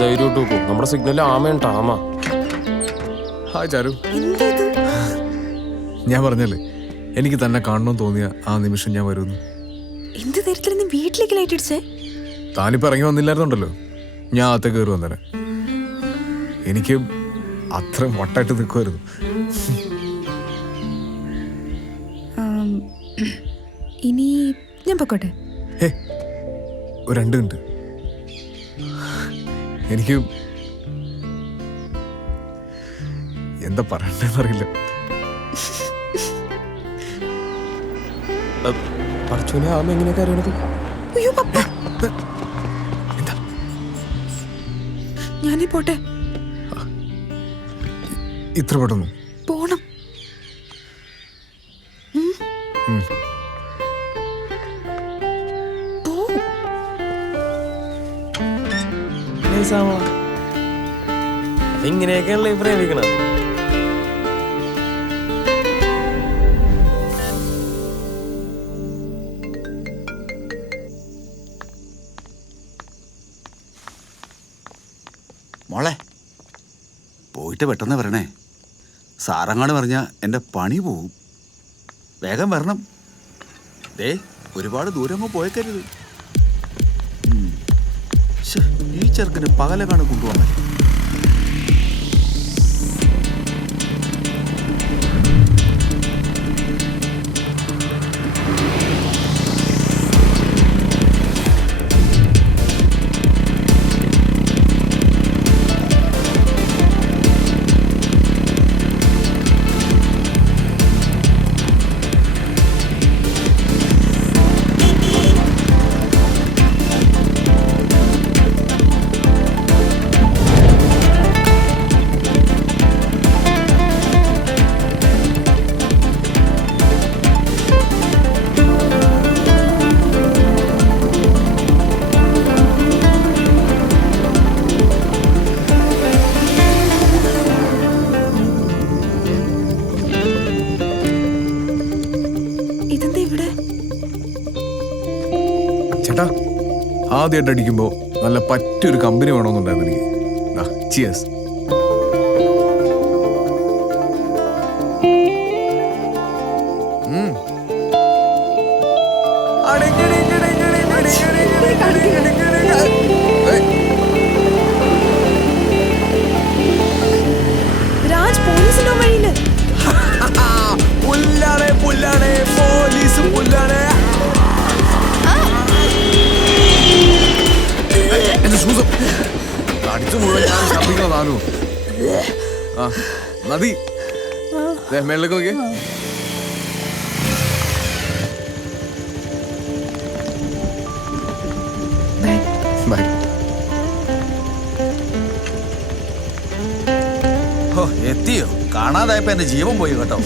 ധൈര്യമായിട്ട് നോക്കൂ, നമ്മുടെ സിഗ്നലിൽ ആമയുണ്ടാ ആമ. ഹായ് ചാരു. ഞാൻ പറഞ്ഞല്ലേ എനിക്ക് തന്നെ കാണണമെന്ന് തോന്നിയ ആ നിമിഷം ഞാൻ വരുന്നു. എന്ത് തരത്തിൽ നീ വീട്ടിലേക്ക് ലൈറ്റ് അടിച്ചേ? താനിപ്പോ ഇറങ്ങി വന്നില്ലായിരുന്നുണ്ടല്ലോ, ഞാൻ അകത്തേക്ക് കയറി വന്നേനെ. എനിക്ക് അത്ര മൊട്ടായിട്ട് നിൽക്കുമായിരുന്നു. ഇനി ഞാൻ പൊക്കോട്ടെ? ഒരു 2 മിനിറ്റ്. എനിക്ക് എന്താ പറയണ്ടെന്നറിയില്ല. പറച്ചോനെ ആമ എങ്ങനെയൊക്കെ അറിയണത്? അയ്യോ പപ്പ, എന്താ ഞാനീ പോട്ടെ. ഇത്ര പെട്ടെന്ന് പോണം. ഇങ്ങനെയൊക്കെയല്ലേ പ്രേമിക്കണം. മോളെ പോയിട്ട് പെട്ടെന്ന് വരണേ. സാറങ്ങാട് പറഞ്ഞാൽ എൻ്റെ പണി പോവും. വേഗം വരണം. ദേ ഒരുപാട് ദൂരമോ പോയേക്കരുത്. ഈ ചെറുക്കിന് പകലകാണ് കൊണ്ടുപോകാൻ. ചേട്ടാ, ആദ്യമായിട്ട് അടിക്കുമ്പോൾ നല്ല പറ്റിയൊരു കമ്പനി വേണമെന്നുണ്ടായിരുന്നു എനിക്ക്. ചിയേഴ്സ്. രാജ് പോലീസിനോ വഴിയില്. പുല്ലാണ് പുല്ലാണ് പോലീസ് പുല്ലാണ്. അടിച്ചു മുഴുവൻ ഞാൻ ശബ്ദിക്കുന്നതാണോ? ആ മതി. മേളിലേക്ക് നോക്കിയേ. ബൈ. എത്തിയോ? കാണാതായപ്പോ എന്റെ ജീവൻ പോയി കേട്ടോ.